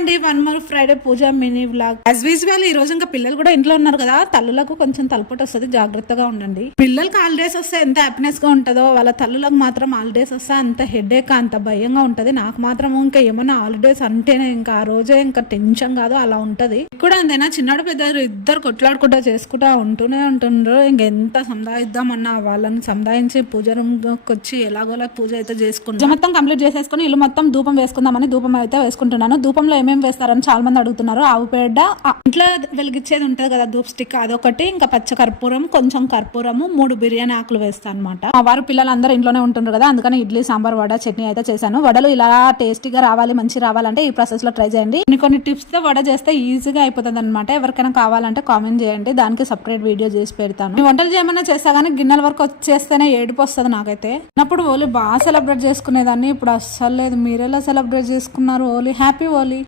అండి, one more Friday పూజ mini vlog. As usual ఈ రోజు ఇంకా పిల్లలు కూడా ఇంట్లో ఉన్నారు కదా, తల్లులకు కొంచెం తలపోటు వస్తుంది, జాగ్రత్తగా ఉండండి. పిల్లలకి హాలిడేస్ వస్తే ఎంత హ్యాపీనెస్ గా ఉంటుందో, వాళ్ళ తల్లులకు మాత్రం హాలిడేస్ వస్తే అంత హెడేక్, అంత భయంగా ఉంటది. నాకు మాత్రం ఇంకా ఏమన్నా హాలిడేస్ అంటేనే ఇంకా ఆ రోజే ఇంకా టెన్షన్ కాదు, అలా ఉంటది. కూడా అంతేనా, చిన్నడు పెద్దలు ఇద్దరు కొట్లాడుకుంటా చేసుకుంటా ఉంటూనే ఉంటుండ్రు. ఇంకెంత సందాయిద్దామన్నా వాళ్ళని సందాయించి పూజ రూమ్ వచ్చి ఎలాగోలా పూజ అయితే చేసుకుంటాం. మొత్తం కంప్లీట్ చేసేసుకుని ఇల్లు మొత్తం ధూపం వేసుకుందామని ధూపం అయితే వేసుకుంటున్నాను. ధూపంలో ఏమేమి వేస్తారని చాలా మంది అడుగుతున్నారు. ఆవు పేడ, ఇంట్లో వెలిగించేది ఉంటది కదా ధూప్ స్టిక్, అదొకటి, ఇంకా పచ్చ కర్పూరం, కొంచెం కర్పూరము, 3 బిర్యానీ ఆకులు వేస్తాను అనమాట. వారు పిల్లలు అందరూ ఇంట్లోనే ఉంటుండ్రు కదా, అందుకని ఇడ్లీ, సాంబార్, వడ, చట్నీ అయితే చేశాను. వడలు ఇలా టేస్టీగా రావాలి, మంచి రావాలంటే ఈ ప్రాసెస్ లో ట్రై చేయండి. కొన్ని టిప్స్ తో వడ చేస్తే ఈజీగా అయిపోతుంది అనమాట. ఎవరికైనా కావాలంటే కామెంట్ చేయండి, దానికి సపరేట్ వీడియో చేసి పెడతాను. వంటలు చేయమన్నా చేస్తా కానీ గిన్నెల వరకు వచ్చేస్తేనే ఏడుపు వస్తుంది నాకైతే. అప్పుడు ఓలీ బాగా సెలబ్రేట్ చేసుకునేదాన్ని, ఇప్పుడు అస్సలు లేదు. మీరెలా సెలబ్రేట్ చేసుకున్నారు ఓలీ? హ్యాపీ ఓలీ.